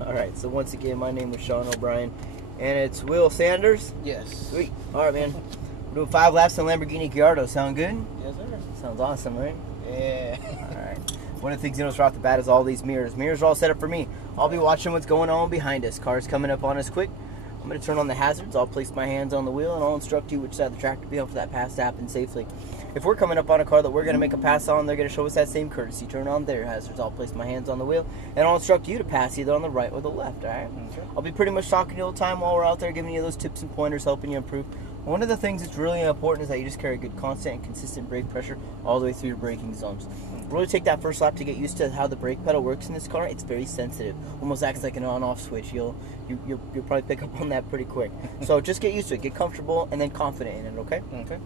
Alright, so once again, my name is Sean O'Brien, and it's Will Sanders. Yes. Sweet. Alright, man. We're doing 5 laps in Lamborghini Gallardo. Sound good? Yes, sir. Sounds awesome, right? Yeah. Alright. One of the things you notice right off the bat is all these mirrors. Mirrors are all set up for me. I'll be watching what's going on behind us. Cars coming up on us quick. I'm going to turn on the hazards. I'll place my hands on the wheel, and I'll instruct you which side of the track to be on for that pass to happen safely. If we're coming up on a car that we're going to make a pass on, they're going to show us that same courtesy. Turn on their hazards. I'll place my hands on the wheel, and I'll instruct you to pass either on the right or the left, all right? Okay. I'll be pretty much talking to you all the time while we're out there, giving you those tips and pointers, helping you improve. One of the things that's really important is that you just carry good, constant, and consistent brake pressure all the way through your braking zones. Really take that first lap to get used to how the brake pedal works in this car. It's very sensitive, almost acts like an on-off switch. You'll probably pick up on that pretty quick. So just get used to it, get comfortable, and then confident in it. Okay. Okay.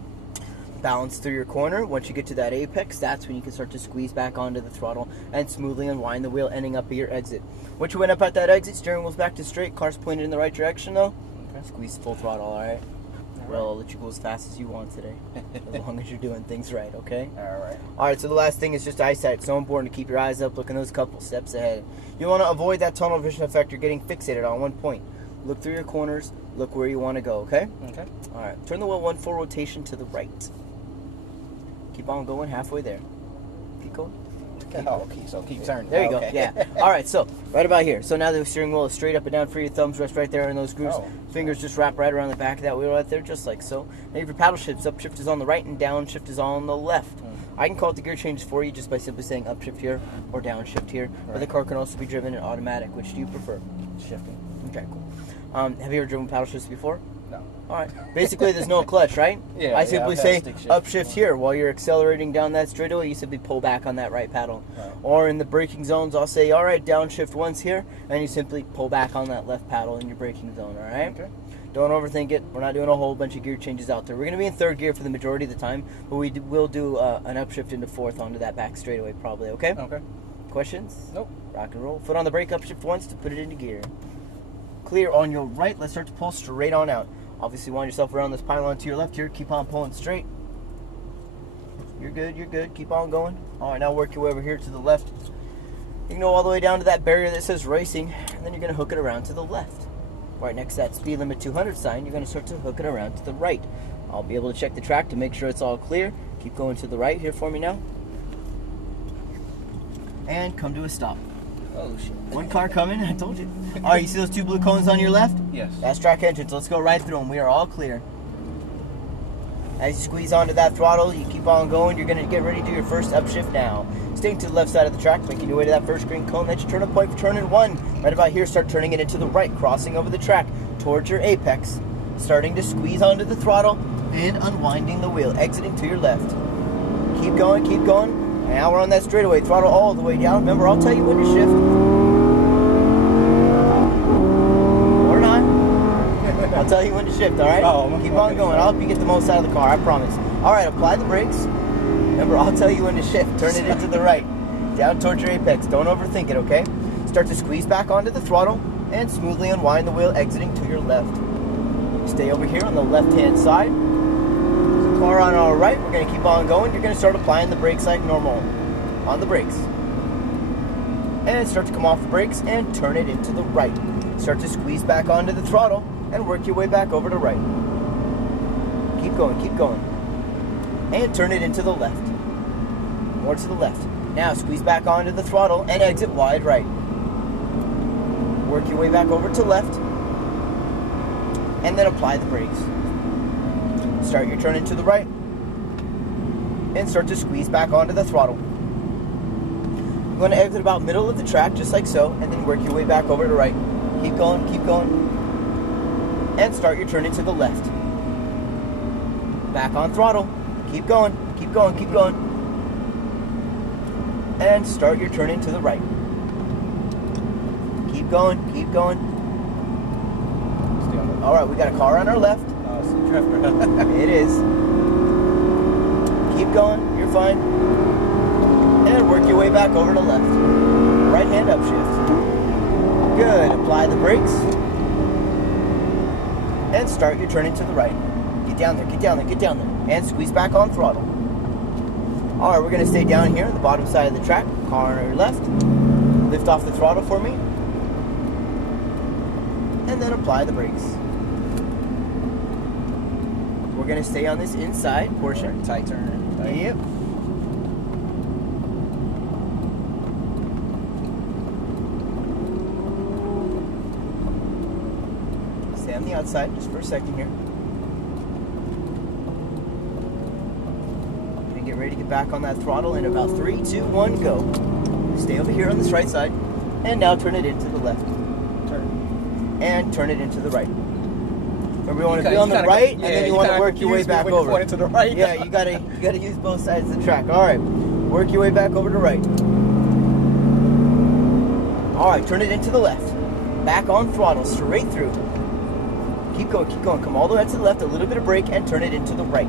Balance through your corner. Once you get to that apex, that's when you can start to squeeze back onto the throttle and smoothly unwind the wheel, ending up at your exit. Once you end up at that exit, steering wheel's back to straight. Car's pointed in the right direction though. Okay. Squeeze full throttle. All right. Well, I'll let you go as fast as you want today, as long as you're doing things right, okay? All right, so the last thing is just eyesight. It's so important to keep your eyes up, looking those couple steps ahead. You want to avoid that tunnel vision effect. You're getting fixated on one point. Look through your corners. Look where you want to go, okay? Okay. All right, turn the wheel one full rotation to the right. Keep on going, halfway there. Keep going. Okay, so keep turning. There you go. Yeah. All right, so right about here. So now the steering wheel is straight up and down for your thumbs rest right there in those grooves. Oh. Fingers just wrap right around the back of that wheel right there, just like so. Now if your paddle shifts, upshift is on the right and downshift is on the left. I can call it the gear changes for you just by simply saying upshift here or downshift here. Right. But the car can also be driven in automatic. Which do you prefer? Shifting. Okay, cool. Have you ever driven paddle shifts before? No. All right. Basically, there's no clutch, right? Yeah. I simply I've say had stick shift upshift before. here. While you're accelerating down that straightaway, you simply pull back on that right paddle. Right. Or in the braking zones, I'll say, all right, downshift once here, and you simply pull back on that left paddle in your braking zone, all right? Okay. Don't overthink it. We're not doing a whole bunch of gear changes out there. We're going to be in third gear for the majority of the time, but we will do an upshift into fourth onto that back straightaway probably, okay? Okay. Questions? Nope. Rock and roll. Foot on the brake, upshift once to put it into gear. Clear on your right. Let's start to pull straight on out. Obviously, wind yourself around this pylon to your left here. Keep on pulling straight. You're good, you're good. Keep on going. All right, now work your way over here to the left. You can go all the way down to that barrier that says racing, and then you're going to hook it around to the left. Right next to that speed limit 200 sign, you're going to start to hook it around to the right. I'll be able to check the track to make sure it's all clear. Keep going to the right here for me now. And come to a stop. Oh, shit. One car coming, I told you. All right, you see those two blue cones on your left? Yes. That's track entrance. Let's go right through them. We are all clear. As you squeeze onto that throttle, you keep on going. You're going to get ready to do your first upshift now. Staying to the left side of the track, making your way to that first green cone. That's your turn point for turn in one. Right about here, start turning it into the right, crossing over the track towards your apex. Starting to squeeze onto the throttle and unwinding the wheel, exiting to your left. Keep going, keep going. Now we're on that straightaway, throttle all the way down. Remember, I'll tell you when to shift. Or not. I'll tell you when to shift, all right? Oh, keep on going. I'll help you get the most out of the car, I promise. All right, apply the brakes. Remember, I'll tell you when to shift. Turn it into the right, down towards your apex. Don't overthink it, okay? Start to squeeze back onto the throttle and smoothly unwind the wheel, exiting to your left. Stay over here on the left-hand side. Car on our right, we're going to keep on going. You're going to start applying the brakes like normal. On the brakes. And start to come off the brakes and turn it into the right. Start to squeeze back onto the throttle and work your way back over to right. Keep going, keep going. And turn it into the left. More to the left. Now squeeze back onto the throttle and exit wide right. Work your way back over to left. And then apply the brakes. Start your turn into the right and start to squeeze back onto the throttle. You're going to exit about middle of the track, just like so, and then work your way back over to right. Keep going, and start your turn into the left. Back on throttle. Keep going, keep going, keep going. And start your turn into the right. Keep going, keep going. All right, we got a car on our left. It is. Keep going, you're fine. And work your way back over to left. Right hand upshift. Good, apply the brakes. And start your turn into the right. Get down there, get down there, get down there. And squeeze back on throttle. All right, we're gonna stay down here on the bottom side of the track. Car on our left. Lift off the throttle for me. and then apply the brakes. We're going to stay on this inside portion. Right, tight turn. Tight. Yep. Stay on the outside just for a second here. Gonna get ready to get back on that throttle in about 3, 2, 1, go. Stay over here on this right side, and now turn it into the left. Turn. And turn it into the right. Remember, you want to be on the right, and then you want to work your way back over. Point it to the right. Yeah, you gotta use both sides of the track. All right, work your way back over to right. All right, turn it into the left. Back on throttle, straight through. Keep going, keep going. Come all the way to the left, a little bit of brake, and turn it into the right.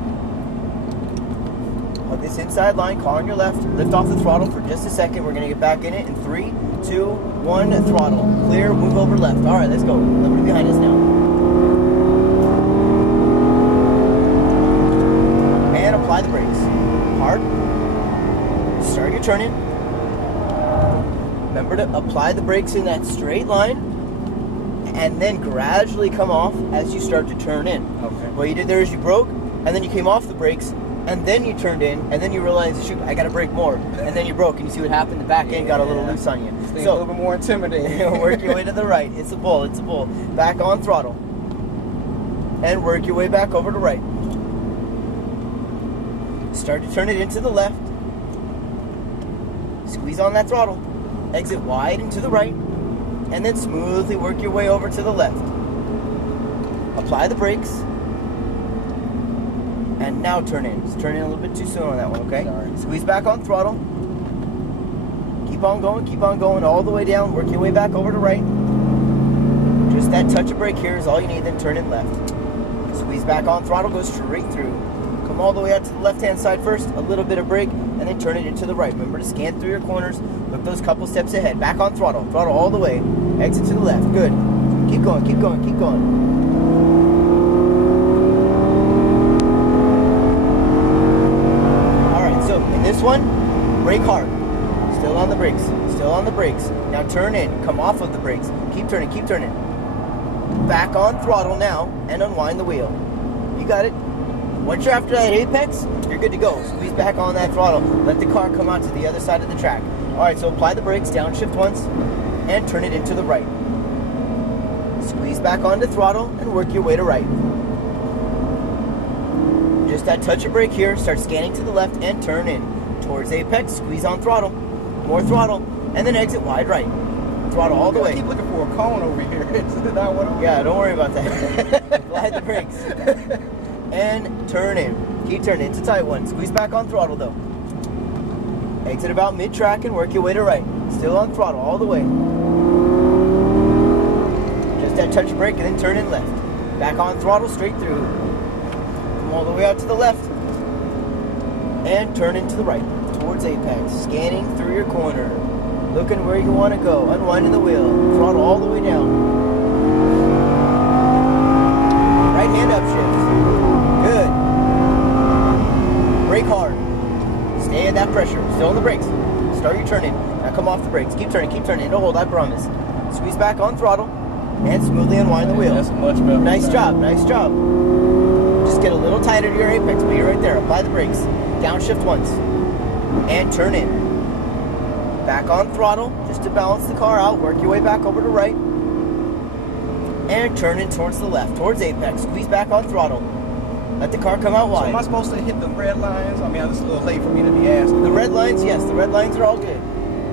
Hold this inside line, car on your left. Lift off the throttle for just a second. We're gonna get back in it in 3, 2, 1, throttle. Clear, move over left. All right, let's go. Nobody behind us now. And apply the brakes. Hard. Start your turning. Remember to apply the brakes in that straight line, and then gradually come off as you start to turn in. Okay. What you did there is you broke, and then you came off the brakes, and then you turned in, and then you realized, shoot, I gotta brake more, and then you broke, and you see what happened, the back end got a little loose on you. It's a little bit more intimidating. Work your way to the right. It's a bull, it's a bull. Back on throttle. And work your way back over to right. Start to turn it into the left. Squeeze on that throttle. Exit wide into the right. And then smoothly work your way over to the left. Apply the brakes. And now turn in. Just turn in a little bit too soon on that one, okay? Sorry. Squeeze back on throttle. Keep on going all the way down. Work your way back over to right. Just that touch of brake here is all you need, then turn in left. Squeeze back on throttle, go straight through. Come all the way out to the left-hand side first, a little bit of brake, and then turn it into the right. Remember to scan through your corners, look those couple steps ahead. Back on throttle all the way. Exit to the left, good. Keep going, keep going, keep going. All right, so in this one, brake hard. Still on the brakes, still on the brakes. Now turn in, come off of the brakes. Keep turning, keep turning. Back on throttle now, and unwind the wheel. You got it. Once you're after that apex, you're good to go. Squeeze back on that throttle. Let the car come out to the other side of the track. All right, so apply the brakes, downshift once, and turn it into the right. Squeeze back onto throttle and work your way to right. Just that touch of brake here. Start scanning to the left and turn in. Towards apex, squeeze on throttle. More throttle, and then exit wide right. Throttle all the way. I keep looking for a cone over here. It's not one over Yeah, don't worry about that. Apply the brakes. And turn in. Keep turning. It's a tight one. Squeeze back on throttle though. Exit about mid-track and work your way to right. Still on throttle all the way. Just that touch of brake and then turn in left. Back on throttle straight through. Come all the way out to the left. And turn into the right. Towards apex. Scanning through your corner. Looking where you want to go. Unwinding the wheel. Throttle all the way down. Right hand upshift. Good. Brake hard. Stay at that pressure. Still on the brakes. Start your turning. Now come off the brakes. Keep turning, keep turning. Don't hold, I promise. Squeeze back on throttle and smoothly unwind the wheel. That's much better. Nice job, nice job. Just get a little tighter to your apex, but you're right there. Apply the brakes. Downshift once. And turn in. Back on throttle, just to balance the car out. Work your way back over to right. And turn in towards the left, towards apex. Squeeze back on throttle. Let the car come out So wide. am I supposed to hit the red lines? I mean, it's a little late for me to be asking. The red lines, yes, the red lines are all good.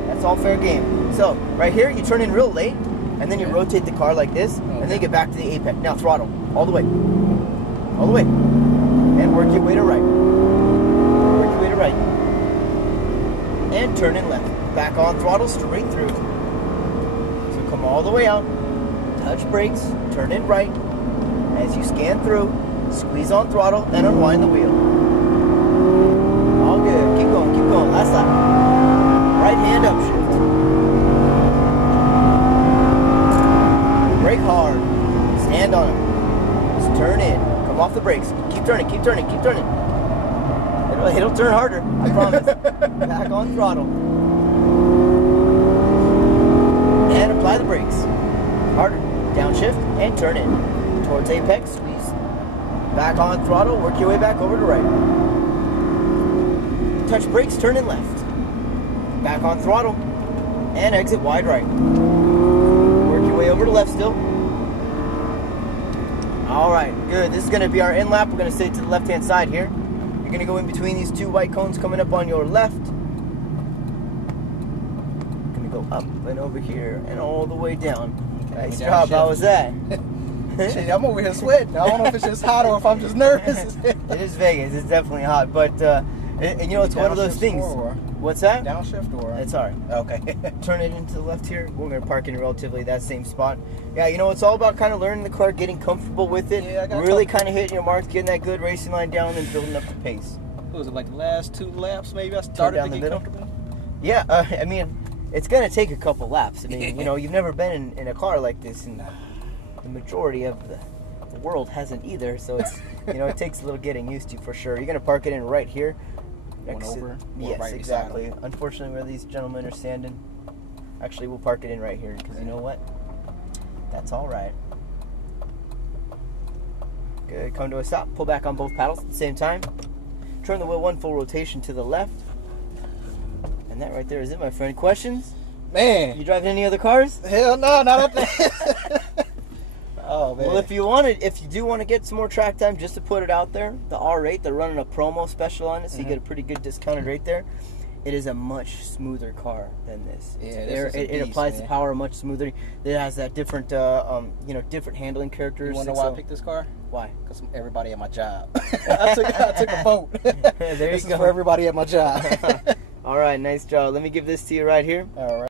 That's all fair game. So, right here, you turn in real late, and then you rotate the car like this, and then you get back to the apex. Now throttle, all the way. All the way. And work your way to right. Work your way to right. And turn in left. Back on throttle, straight through. So come all the way out. Touch brakes, turn in right. As you scan through, squeeze on throttle, and unwind the wheel. All good. Keep going, keep going. Last lap. Right hand upshift. Brake hard. Stand on it. Just turn in. Come off the brakes. Keep turning, keep turning, keep turning. It'll turn harder, I promise. Back on throttle. And apply the brakes. Harder. Downshift downshift, and turn in. Towards apex, squeeze. Back on throttle, work your way back over to right. Touch brakes, turn in left. Back on throttle, and exit wide right. Work your way over to left still. Alright, good. This is going to be our in lap. We're going to stay to the left-hand side here. You're going to go in between these two white cones coming up on your left. Going to go up and over here and all the way down. Nice job. How was that? Shit, I'm over here sweating. I don't know if it's just hot or if I'm just nervous. It is Vegas. It's definitely hot. But, and you know, it's one of those things. What's that? Downshift or? It's alright. Okay. Turn it into the left here. We're going to park in relatively that same spot. Yeah, you know, it's all about kind of learning the car, getting comfortable with it. Yeah, really kind of hitting your marks, getting that good racing line down, and building up the pace. What was it, like the last 2 laps maybe I started to get comfortable? Yeah, I mean, it's going to take a couple laps. I mean, you know, you've never been in a car like this, and the majority of the world hasn't either, so it's, you know, it takes a little getting used to for sure. You're going to park it in right here. One over? Yes, right exactly. Unfortunately, where these gentlemen are standing, actually, we'll park it in right here, because you know what? That's all right. Good. Come to a stop. Pull back on both paddles at the same time. Turn the wheel 1 full rotation to the left. And that right there is it, my friend. Questions? Man. You driving any other cars? Hell no, not up there. Oh, man. Well, if you do want to get some more track time, just to put it out there, the R8, they're running a promo special on it, so you get a pretty good discounted rate there. It is a much smoother car than this. Yeah, it applies the power much smoother. It has that different, you know, different handling characteristics. You want to know why I picked this car? Why? Because everybody at my job. I took a vote. There you this go. is for everybody at my job. All right, nice job. Let me give this to you right here. All right.